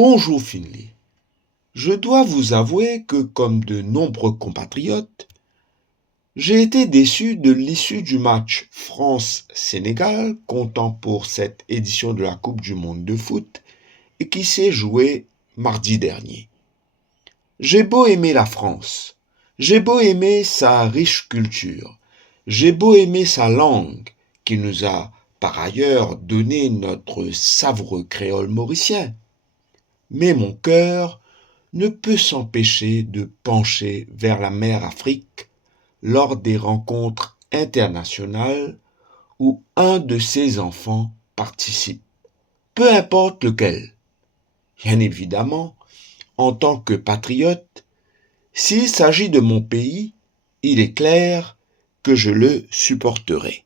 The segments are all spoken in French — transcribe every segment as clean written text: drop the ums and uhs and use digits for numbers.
Bonjour Finlay. Je dois vous avouer que, comme de nombreux compatriotes, j'ai été déçu de l'issue du match France-Sénégal comptant pour cette édition de la Coupe du monde de foot et qui s'est jouée mardi dernier. J'ai beau aimer la France, j'ai beau aimer sa riche culture, j'ai beau aimer sa langue qui nous a par ailleurs donné notre savoureux créole mauricien, mais mon cœur ne peut s'empêcher de pencher vers la mer Afrique lors des rencontres internationales où un de ses enfants participe, peu importe lequel. Bien évidemment, en tant que patriote, s'il s'agit de mon pays, il est clair que je le supporterai.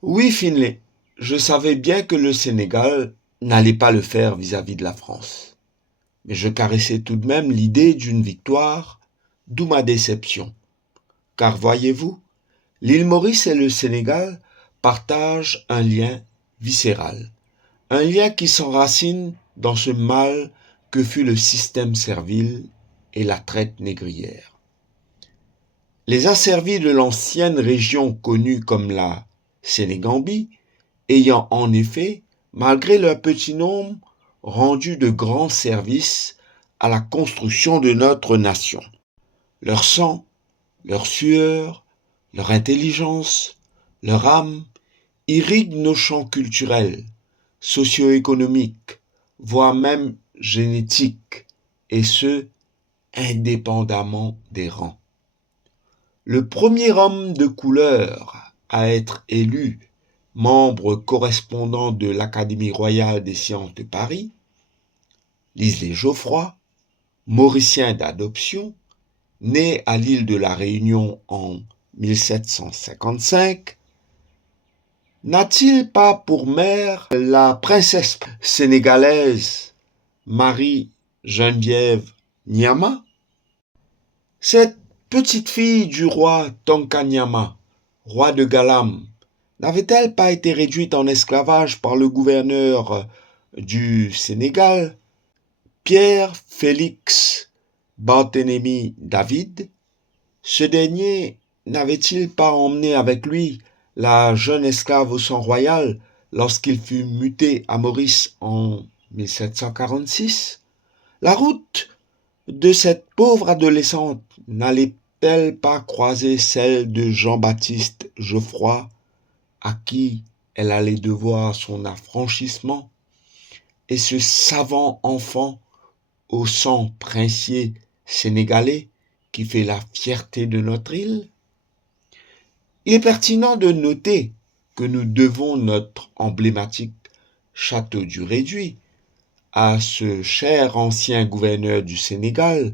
Oui, Finlay, je savais bien que le Sénégal n'allait pas le faire vis-à-vis de la France. Mais je caressais tout de même l'idée d'une victoire, d'où ma déception. Car voyez-vous, l'île Maurice et le Sénégal partagent un lien viscéral, un lien qui s'enracine dans ce mal que fut le système servile et la traite négrière. Les asservis de l'ancienne région connue comme la Sénégambie, ayant en effet, malgré leur petit nombre, rendu de grands services à la construction de notre nation. Leur sang, leur sueur, leur intelligence, leur âme irriguent nos champs culturels, socio-économiques, voire même génétiques, et ce, indépendamment des rangs. Le premier homme de couleur à être élu membre correspondant de l'Académie royale des sciences de Paris, Lisley Geoffroy, mauricien d'adoption, né à l'île de la Réunion en 1755, n'a-t-il pas pour mère la princesse sénégalaise Marie-Geneviève Nyama? Cette petite fille du roi Tonka Nyama, roi de Galam, n'avait-elle pas été réduite en esclavage par le gouverneur du Sénégal, Pierre Félix Barthélemy David? Ce dernier n'avait-il pas emmené avec lui la jeune esclave au sang royal lorsqu'il fut muté à Maurice en 1746? La route de cette pauvre adolescente n'allait-elle pas croiser celle de Jean-Baptiste Geoffroy, à qui elle allait devoir son affranchissement, et ce savant enfant au sang princier sénégalais qui fait la fierté de notre île? Il est pertinent de noter que nous devons notre emblématique château du Réduit à ce cher ancien gouverneur du Sénégal,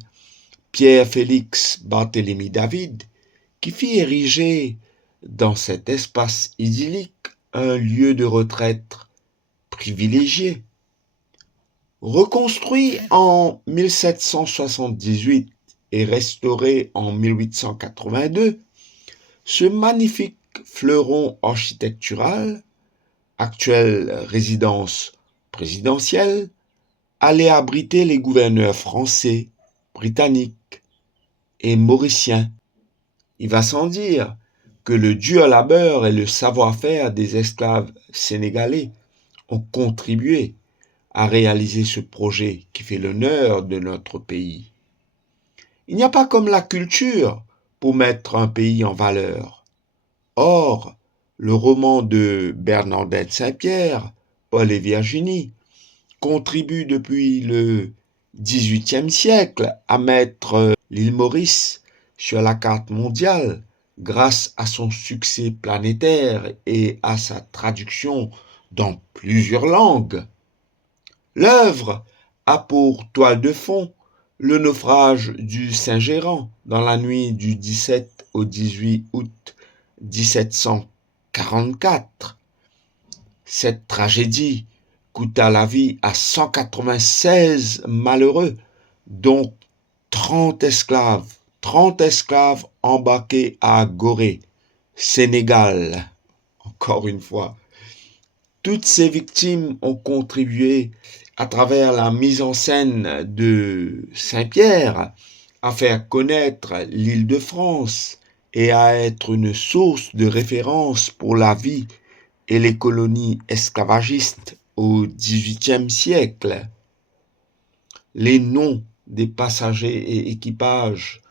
Pierre-Félix Barthélemy David, qui fit ériger dans cet espace idyllique un lieu de retraite privilégié. Reconstruit en 1778 et restauré en 1882, ce magnifique fleuron architectural, actuelle résidence présidentielle, allait abriter les gouverneurs français, britanniques et mauriciens. Il va sans dire que le dur labeur et le savoir-faire des esclaves sénégalais ont contribué à réaliser ce projet qui fait l'honneur de notre pays. Il n'y a pas comme la culture pour mettre un pays en valeur. Or, le roman de Bernadette Saint-Pierre, Paul et Virginie, contribue depuis le XVIIIe siècle à mettre l'île Maurice sur la carte mondiale grâce à son succès planétaire et à sa traduction dans plusieurs langues. L'œuvre a pour toile de fond le naufrage du Saint-Géran dans la nuit du 17 au 18 août 1744. Cette tragédie coûta la vie à 196 malheureux, dont 30 esclaves embarqués à Gorée, Sénégal. Encore une fois, toutes ces victimes ont contribué à travers la mise en scène de Saint-Pierre, à faire connaître l'Île-de-France et à être une source de référence pour la vie et les colonies esclavagistes au XVIIIe siècle. Les noms des passagers et équipages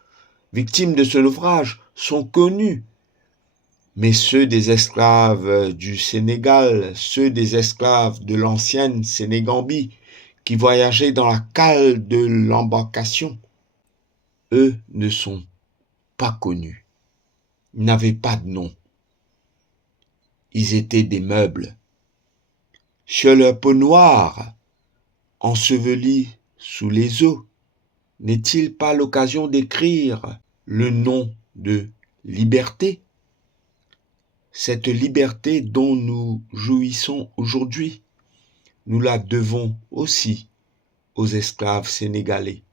victimes de ce naufrage sont connus, mais ceux des esclaves du Sénégal, ceux des esclaves de l'ancienne Sénégambie qui voyageaient dans la cale de l'embarcation, eux ne sont pas connus. Ils n'avaient pas de nom. Ils étaient des meubles. Sur leur peau noire, ensevelie sous les eaux, n'est-il pas l'occasion d'écrire le nom de liberté? Cette liberté dont nous jouissons aujourd'hui, nous la devons aussi aux esclaves sénégalais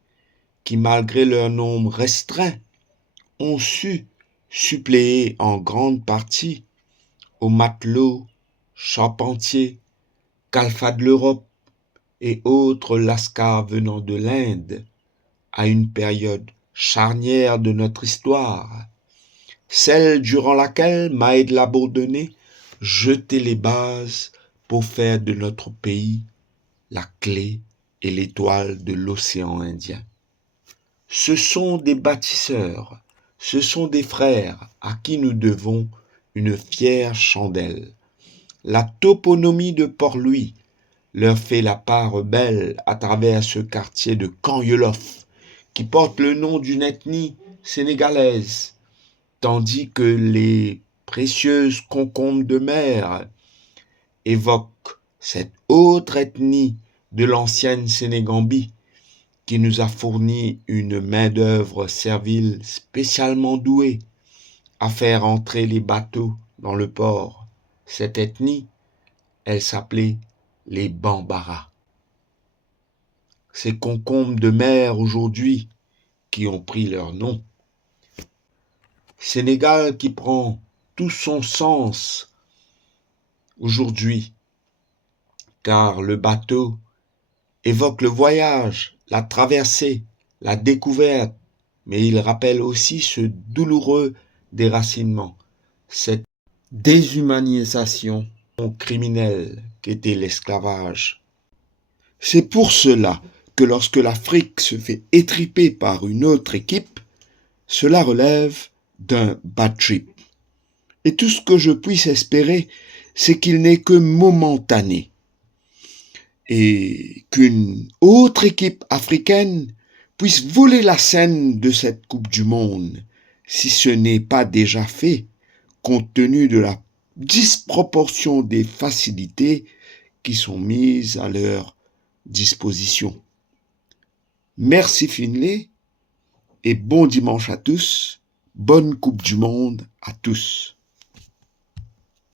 qui, malgré leur nombre restreint, ont su suppléer en grande partie aux matelots, charpentiers, calfats de l'Europe et autres lascars venant de l'Inde à une période charnière de notre histoire, celle durant laquelle Maïd Labourdonnais jetait les bases pour faire de notre pays la clé et l'étoile de l'océan Indien. Ce sont des bâtisseurs, ce sont des frères à qui nous devons une fière chandelle. La toponymie de Port-Louis leur fait la part belle à travers ce quartier de Kanyolof qui porte le nom d'une ethnie sénégalaise, tandis que les précieuses concombres de mer évoquent cette autre ethnie de l'ancienne Sénégambie qui nous a fourni une main-d'œuvre servile spécialement douée à faire entrer les bateaux dans le port. Cette ethnie, elle s'appelait les Bambara. Ces concombres de mer aujourd'hui qui ont pris leur nom. Sénégal qui prend tout son sens aujourd'hui, car le bateau évoque le voyage, la traversée, la découverte, mais il rappelle aussi ce douloureux déracinement, cette déshumanisation criminelle qu'était l'esclavage. C'est pour cela que lorsque l'Afrique se fait étriper par une autre équipe, cela relève d'un bad trip. Et tout ce que je puisse espérer, c'est qu'il n'est que momentané. Et qu'une autre équipe africaine puisse voler la scène de cette Coupe du Monde, si ce n'est pas déjà fait, compte tenu de la disproportion des facilités qui sont mises à leur disposition. Merci Finlay et bon dimanche à tous, bonne Coupe du Monde à tous.